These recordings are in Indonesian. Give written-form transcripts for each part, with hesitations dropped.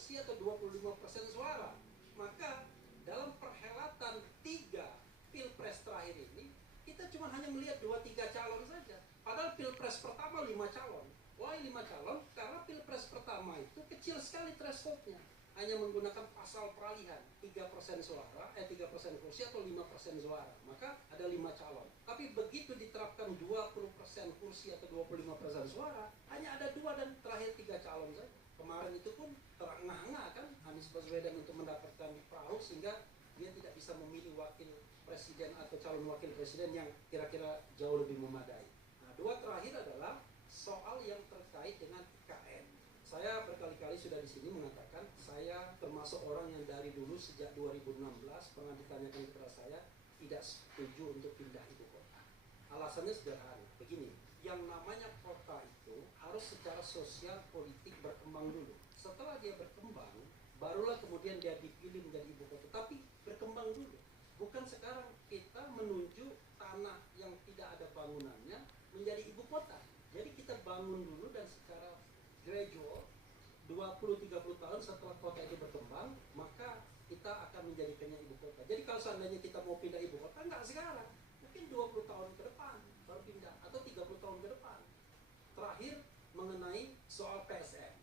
kursi atau 25% suara. Maka dalam perhelatan 3 pilpres terakhir ini, kita cuma hanya melihat 2-3 calon saja. Padahal pilpres pertama 5 calon. Why 5 calon? Karena pilpres pertama itu kecil sekali thresholdnya. Hanya menggunakan pasal peralihan 3% suara, 3% kursi atau 5% suara. Maka ada 5 calon. Tapi begitu diterapkan 20% kursi atau 25% suara, hanya ada 2 dan terakhir 3 calon saja. Kemarin itu pun terengah-engah kan Anies Baswedan untuk mendapatkan perahu sehingga dia tidak bisa memilih wakil presiden atau calon wakil presiden yang kira-kira jauh lebih memadai. Nah, 2 terakhir adalah soal yang terkait dengan IKN. Saya berkali-kali sudah di sini mengatakan saya termasuk orang yang dari dulu sejak 2016 pernah ditanyakan kepada saya tidak setuju untuk pindah ibu kota. Alasannya sederhana, begini, yang namanya kota itu harus secara sosial politik berkembang dulu. Setelah dia berkembang, barulah kemudian dia dipilih menjadi ibu kota. Tapi berkembang dulu. Bukan sekarang kita menuju tanah yang tidak ada bangunannya menjadi ibu kota. Jadi kita bangun dulu dan secara gradual 20-30 tahun setelah kota itu berkembang, maka kita akan menjadikannya ibu kota. Jadi kalau seandainya kita mau pindah ibu kota, enggak sekarang. Mungkin 20 tahun ke depan baru pindah, atau 30 tahun ke depan. Terakhir, mengenai soal PSN,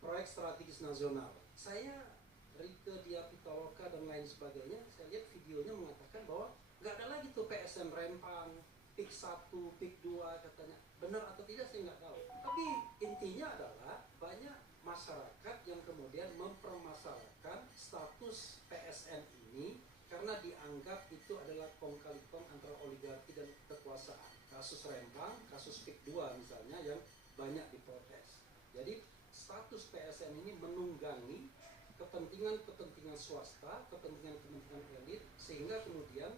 proyek strategis nasional. Saya, Rike Diah Pitaloka dan lain sebagainya, saya lihat videonya mengatakan bahwa nggak ada lagi tuh PSN Rempang, PIK 1, PIK 2 katanya. Benar atau tidak saya nggak tahu. Tapi intinya adalah banyak masyarakat yang kemudian mempermasalahkan status PSN ini karena dianggap itu adalah kong kali kong antara oligarki dan kekuasaan. Kasus Rempang, kasus PIK 2 misalnya yang banyak diprotes. Jadi status PSN ini menunggangi kepentingan-kepentingan swasta, kepentingan-kepentingan elit, sehingga kemudian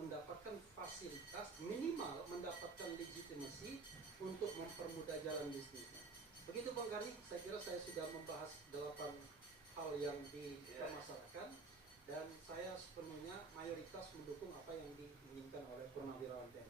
mendapatkan fasilitas, minimal mendapatkan legitimasi untuk mempermudah jalan bisnisnya. Begitu Bang Karni, saya kira saya sudah membahas 8 hal yang dipermasalahkan dan saya sepenuhnya mayoritas mendukung apa yang diinginkan oleh Purnawirawan TNI.